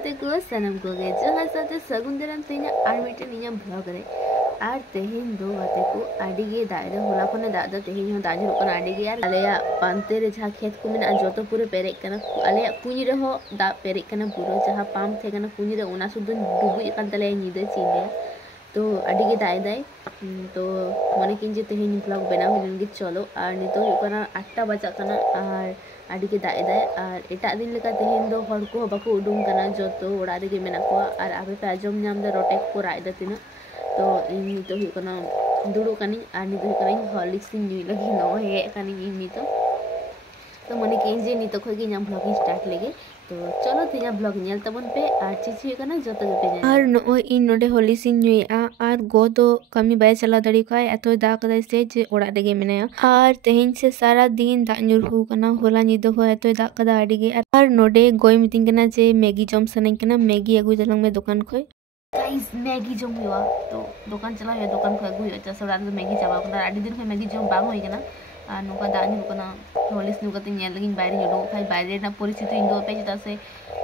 गाते को सनम को गे जहां साथे सगुन दराम तेना आर मिटन इᱧᱟᱹᱜ ब्लॉग रे आर तेहेन दो गाते को आडी गे दाय रे होला खने दादा तेहेन हो दाजु कना आडी गे यार आलेया पांते रे जहां खेत को मेना जतो पूरे पेरे कना आलेया कुनी रे हो दा पेरे कना पूरा जहां पाम थे कना कुनी रे ओना सुदु डुबुई कान तले निदे चिले तो आडी गे दाय दाय तो मने किन जे तेहेन ब्लॉग बनाव हिलनगे चलो आर नितो कना 8टा बजा कना आर आडी के दाय दाय और एटा दिन लेका तेहेन दो हर को बाको उडुंग कना जतो ओड़ा रे गे मेना को और आबे पे आजम नाम दे रोटे को राय द तिना तो इन तो हि कना दुडु कनी और नि तो कनी हॉर्लिक्स न्यू लगी नो हे कनी इन तो मने किन जे नि तो खगे नाम ब्लॉगिंग स्टार्ट लेगे तो चलो तिना ब्लॉग नेल तबन पे और चिची कना जतो गे पे और नो इन नोडे हॉर्लिक्स न्यू और गो तो कमी बाय चला दड़ी का एतो दा कदा से जे ओड़ा रे गे मेना और तेहेन से सारा दिन दा न्यूर हु कना होला निदो हो एतो दा कदा आडी गे और नोडे गोय मिटिंग कना जे मैगी जम सनन कना मैगी अगु जलंग में दुकान खोय गाइस मैगी जम हुआ तो दुकान चला है दुकान को अगु अच्छा सड़ा तो मैगी चाबा कना आडी दिन मैगी जम बांग होई कना और नुका दानी कना हॉर्लिक्स नु कते नेल लगिन बाहर जडो खाई बाहर ना परिस्थिति इंदो पे जता से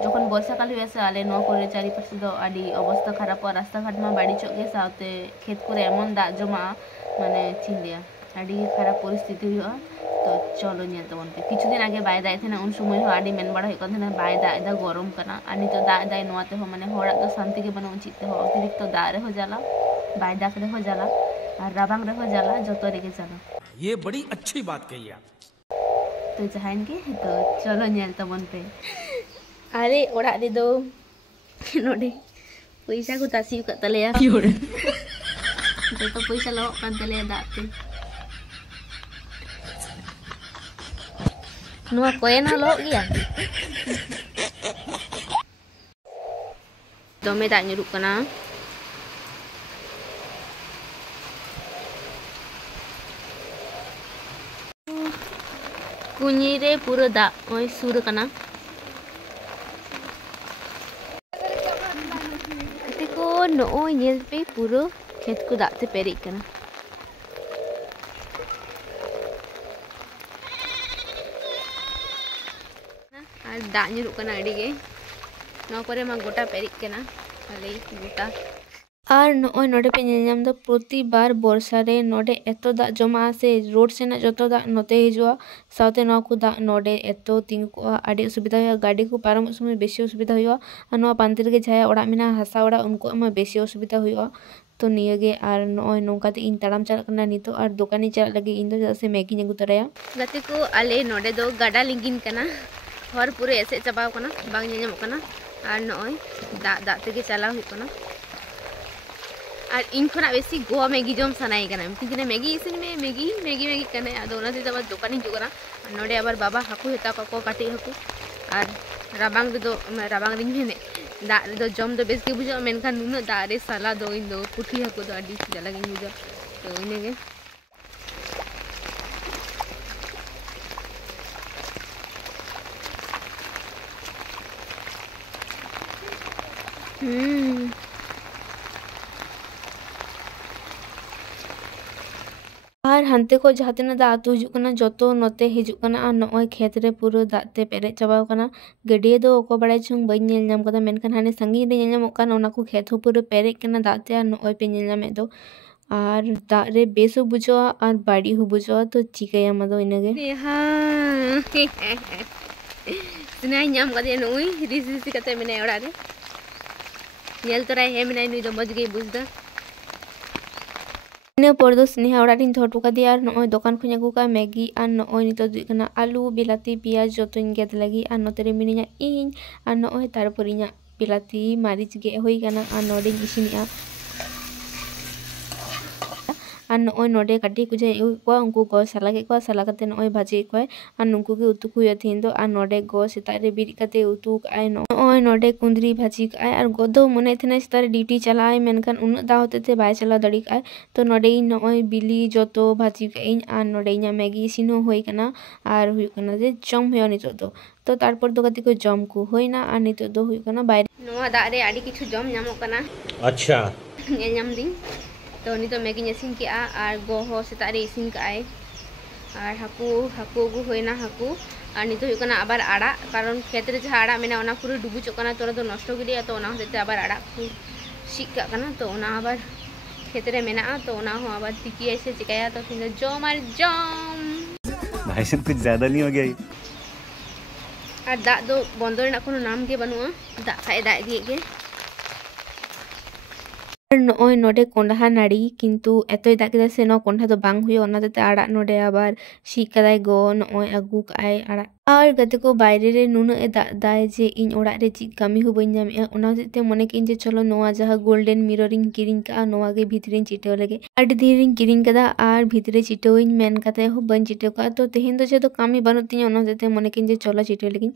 जखन वर्षा काल हुए से आले न करे चारि पासे दो आडी अवस्था खराब और रास्ता घाट मा बाड़ी चोगे साथे खेत को एमन दा जमा माने चिंदिया आडी खराब परिस्थिति हुआ तो चलो नेल तबन पे किछु दिन आगे बाय दाय थेना उन समय हो आडी मेन बड़ा होय कथना बाय दाय दा गरम कना आनी तो दाय दाय नोते हो माने होड़ा तो शांति के बनो उचित हो अतिरिक्त तो दारे हो जाला बाय दाक रे हो जाला और राबांग रे हो जाला जतो रे के जाला ये बड़ी अच्छी बात कही आप तो जहान के तो चलो नेल तबन पे अरे ओड़ा रे दो नोडे पैसा को तासी का तलेया तो पैसा लो कान तले दाते नुआ कोयन लो गया दोमे दा nyuruk kana कुनी रे पूरा दा ओय सुर कना देखो नो नेल पे पूरा खेत को दाते पेरी कना और दा nyuruk kana अडी गे नो करे मा गोटा पेरी कना खाली गोटा और नोय नोडे पे नेलम दो प्रति बार वर्षा रे नोडे एतो दा जमा से रोड से ना जतो दा नोते हिजुआ साथे नो को दा नोडे एतो तिंग को आडी असुविधा हुआ गाड़ी को पारम समय बेसी असुविधा हुआ और नो पांतिर के जाय ओड़ा मेना हसा ओड़ा उनको में बेसी असुविधा हुआ तो नियगे और नोय नोका ते इन ताड़ाम चला कना नितो और दुकानी चला लगे इन दो जैसे मैगी नेगु तराया गते को आले नोडे दो गाडा लिंगिन कना हर पूरे ऐसे चबाव कना बांग नेम कना और नोय दा दा ते के चला हु कना और इन खना बेसी गो मैगी जम सनाई कना मिथिन मैगी इसिन में मैगी मैगी मैगी कने आदो ओना ते दुकान हिजु कना नोडे आबार बाबा हाकु हेता को काटी हाकु और राबांग रे दो राबांग रिन मेने दा रे दो जम दो बेस के बुझो मेनखान नुना दा रे साला दो इन दो पुठी हाकु दो आडी जला गे बुझो तो इनेगे और हंते को जहाते ना दा आतु हिजुक कना जतो नोते हिजुक कना और नोय खेत रे पूरा दाते पेरे चबाव कना गडिया दो को बड़ाय छुंग बई नेल नाम कदा मेनखान हाने संगी रे नेल नाम कना ओना को खेत हो पूरा पेरे कना दाते और नोय पे नेल नाम दो और दा रे बेसो बुझो और बाड़ी हो बुझो तो चिकया मदो इनगे हां सुनाई नाम कदे नोय रिसी कते मेने ओड़ा रे नेल तोराय हे मेने नुई दो मजगे बुझदा इन पर दो स्नेहा ओड़ा दिन धोटू का दिया नोय दुकान खुन अगु का मैगी और नोय नितो दुकना आलू बिलाती पियाज जतो इन गेद लगी और नोतरे मिनिया इन और नोय तारपर इना बिलाती मारिच गे होई कना और नोडे इसिनिया और नोय नोडे काटी कुजे को उनको गो साला के को साला कते नोय भाजी को और नुंकु के उतु कुय थिन दो और नोडे गो सेता रे बिरि कते उतु आय नोय नोडे कुंदरी भाजी आय और गोदो मने थने सेता ड्यूटी चलाय मेनखान उन दा होते ते बाय चला दड़ी आय तो नोडे नोय बिली जतो भाजी के इन और नोडे इना मैगी सिनो होई कना और हुई कना जे जम होय नितो दो तो तारपर दो कति को जम को होइना और नितो दो हुई कना बायरे नोआ दा रे आडी किछु जम नामो कना अच्छा नेल नाम दिन तो नितो मैगी इसिन के और गो हो सेता रे इसिन का आय और हाकू हाकू गु होइना हाकू और नित आबार आड़ा कारण खेत रे जहाँ आड़ा मेना पूरा डुबुचों तो नष्ट गिडिया तो हते आबार आड़ा को शीक काना तो आबार खेत रे मेना तो आबार तिकिया से चिकाया तो फिर जम और जम भाई साहब कुछ ज़्यादा नहीं हो गया और दाग दो बंद रना कोनो नाम के बनुआ दाग खाए दाग दिए के नॉय नोडे कोंडा नाड़ी किंतु एतोय दाग केदा से न कोंडा तो बांग हुयो ओना ते आड़ा नोडे आबार सी कदाय गो नॉय आगु काय आड़ा और गते को बायरे रे नुना ए दाग दाय जे इन ओड़ा रे ची कामी हो बइन नामे ओना ते मने किन जे चलो नोआ जहा गोल्डन मिररिंग किरिंग का नोआ गे भितरिन चिटेव लगे आडी दिरिन किरिंग कदा आर भितरे चिटेविन मेन कते हो बन चिटेव का तो तेहेन दो जे तो कामी बनत तिया ओना ते मने किन जे चलो चिटेव लगिन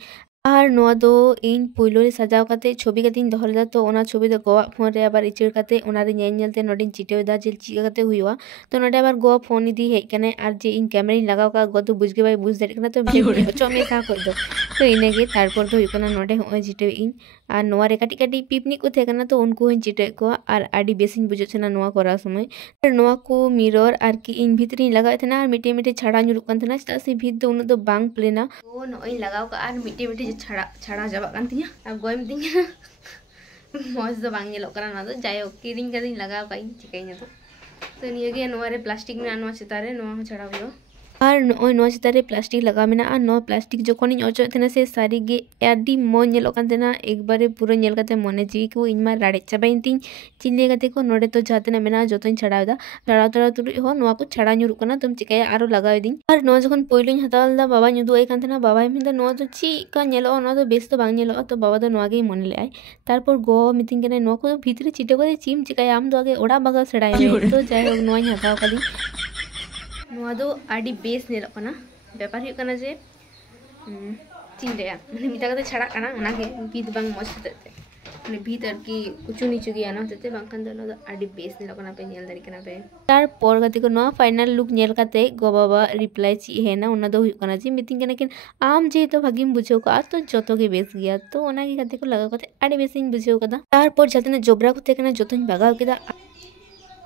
और नोआ दो इन पुइलो रे सजाव काते छवि काते दोहर दा तो ओना छवि दो गोवा फोन रे आबार इचर काते ओना रे नेल नेलते नोडिन चिटेव दा जे चिका काते हुइवा तो नोडे आबार गोवा फोन इदी हेज कने आर जे इन कैमरा लगाव का गो तो बुझगे बाय बुझ दाड़े कना तो बचो मे सा को दो तो इनेगे तारपर दो हुइकना नोडे होय चिटेव इन और नोआ रे काटी काटी पिपनी को थे कना तो उनको हन चिटेव को और आडी बेसिन बुझो छना नोआ कोरा समय नोआ को मिरर आर की इन भितरी लगाव थना और मिटे मिटे छाड़ा नुरुक कन थना ता से भित दो उन दो बांग प्लेना तो नोई लगाव का और मिटे मिटे छाड़ा छाड़ा जाबा कान तिया अब गोयम तिया मौज दो बांग नेलो करा ना तो जायो किरिंग कदिन लगाव काई चिकाई तो निये गे नोआ रे प्लास्टिक में नोआ चितारे नोआ छाड़ा हुयो और नोय नोआ चितारे प्लास्टिक लगा मेना और नोआ प्लास्टिक जोखोन इन ओचो थना से सारी गे आडी मो नेलो कान थना एक बारे पूरा नेल काते मने जीवी को इन मा राडे चाबाइन तिन चिले काते को नोडे तो जाते मेना जोतोन छाड़ावदा छाड़ा तड़ा तुरु हो नोआ को छाड़ा नुरु कना तुम चिकाया आरो लगाव दिन और नोआ जोखोन पोइलोन हतालदा बाबा नुदु आई कान थना बाबा मेंदा नोआ तो ची का नेलो नोआ तो बेस तो बांग नेलो तो बाबा तो नोआ गे मने ले आय तारपर गो मितिन कने नोआ को भितरे चिटे को चिम चिकाया आम दो आगे ओड़ा बागा सड़ाय तो जाय हो नोआ हताव कादी नोआ दो आडी बेस नेलो कना व्यापार हुई कना जे चिन रे माने मिता कते छाड़ा कना ओना के भीत बांग मस्त ते माने भीत आर की कुचु नीचु गया ना ते बांखान दो नो आडी बेस नेलो कना पे नेल दारी कना पे तार पर गति को नोआ फाइनल लुक नेल काते गो बाबा रिप्लाई ची है ना ओना दो हुई कना जे मितिन कना किन आम जे तो भागिम बुझो का तो जतो के बेस गया तो ओना के गति को लगा कते आडी बेसिन बुझो कदा तार पर जतने जोबरा को ते कना जतोन बागाव केदा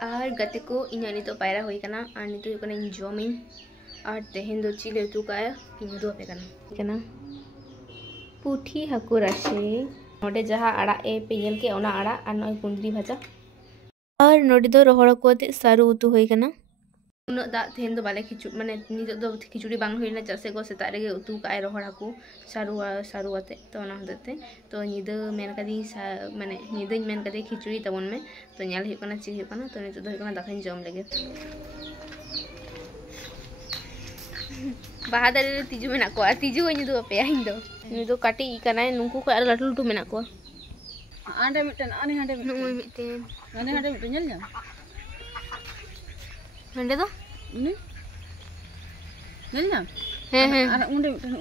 और गति को इन नितो पायरा हुई कना और नितो हुई कना इन जोमिन और तेहेन दो चिले उतु काया इन दो पे कना पुठी हाकु राशे नोडे जहा आड़ा ए पे नेल के ओना आड़ा और नय कुंडली भाजा और नोडे दो रोहड़ को ते सारू उतु हुई कना उन दा तेहेन दो बाले खिचु माने नितो दो खिचुड़ी बांग हुईना चासे को सेता रेगे उतु काय रोहड़ हाकु सारू सारू आते तो ओना हदते तो निदो मेन कदी माने निदो मेन कदी खिचुड़ी तबन में तो नेल हुई कना ची हुई कना तो नितो दो हुई कना दाखाइन जम लेगे बाहा दारे रे तिजु मेना को तिजु हनी दो पे इन दो काटी कना नुंकु को आर लाटू लाटू मेना को आंडे मिटन आने हांडे नुई मिटे मिटन नेल जा हंडे दो नेल जा हे हे आर उंडे मिटन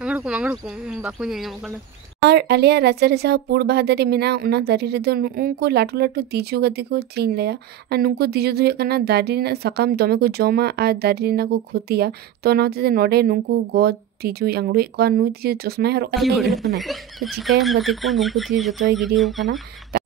अंगड़ को बाकु नेल ᱧᱟᱢᱚᱜ ᱠᱟᱱᱟ और आलिया राचा रे जहाँ पुड़ बाहा दारे मेना उना दारी रे दो उनको लाटू लाटू तिजु गति को चीन लया और नुनको तिजु दो कना दारी ना सकाम दमे को जमा और दारी ना को खोतिया तो ना होते नोडे नुनको गो तिजु अंगड़ुई को नुई तिजु चश्मा हरो कना तो चिकायम गति को नुनको तिजु जतोय गिडियो कना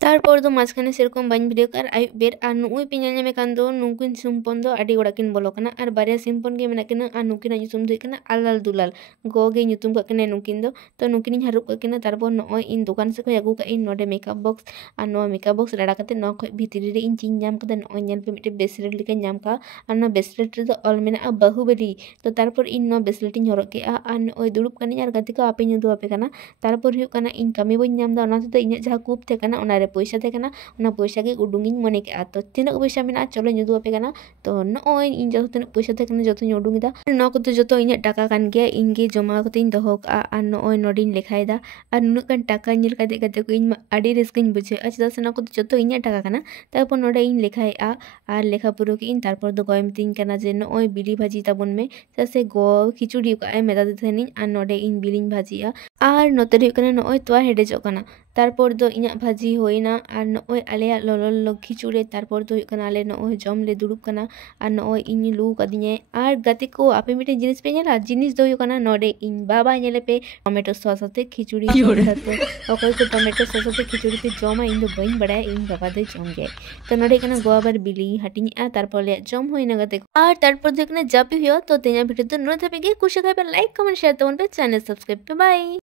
तारपर दो मासखाने सेरकम बाइन भिडियो कर आयु बेर और नुई पिनल नेमे कान दो नुकिन सिम्पन दो आडी ओड़ाकिन बोलो कना और बारिया सिम्पन गे मेना किना और नुकिन ᱧᱩᱛᱩᱢ दो कना आलाल दुलाल गो गे ᱧᱩᱛᱩᱢ का कने नुकिन दो तो नुकिन हारुप का कना तारपर नॉय इन दुकान से को आगु का इन नोडे मेकअप बॉक्स और नो मेकअप बॉक्स रड़ा कते नो ख भितरी रे इन चिन जाम कदा नॉय नेल पे मिटे बेसलेट लेके जाम का और नो बेसलेट रे दो ऑल मेना बाहुबली तो तारपर इन नो बेसलेट इन हरो के और नॉय दुड़ुप कनी और गति को आपे ᱧᱩᱫᱩ आपे कना तारपर हुई कना इन कमी बइन जाम दा ओना तो इन जहां कूप थे कना ओना रे पैसा थे कना ओना पैसा के उडुंगिन मने के तो तिना पैसा मेना चलो ᱧᱩᱫᱩ आपे कना तो नॉय इन जो तना पैसा थे कना जतो उडुंगी दा नो को तो जतो इन टाका कान गया इन गे जमा कते इन दोहो का और नॉय नोडिन लेखाय दा और नुन कन टाका निल कते कते को इन आडी रिस्किन बुझे अच्छा सना को जतो इन टाका कना तारपर नोडे इन लेखाय आ और लेखा पुरो के इन तारपर दो गोयम तिन कना जे नॉय बिली भाजी ताबन में जैसे गो खिचुड़ी का मेदा देथनिन और नोडे इन बिलिन भाजिया और नोते कना नॉय तोआ हेडेजो कना तारपर दो इᱧᱟᱜ भाजी होइना और नॉय आलेया लोलो खिचुड़ी तारपर दो हुयुग कना आले नॉय जम ले दुड़ुब कना और नॉय इñ लू कदिᱧे और गाते को आपे मिटे जिनिस पे नेला जिनिस दो हुयुग कना नोडे इñ बाबा नेले पे टमेटो सॉस आते खिचुड़ी जम खाते ओकय को टमेटो सॉस आते खिचुड़ी पे जमा इñ दो बइन बड़ाय इñ बाबा दो जम गे तो नोडे कना गोआबार बिली हटिᱧa तारपर ले जम होइना गाते और तारपर दो कना जापि हुयो तो तेኛ भिडियो तो नो धापे गे कुछ खाय पे लाइक कमेंट शेयर तबन पे चैनल सब्सक्राइब पे बाय।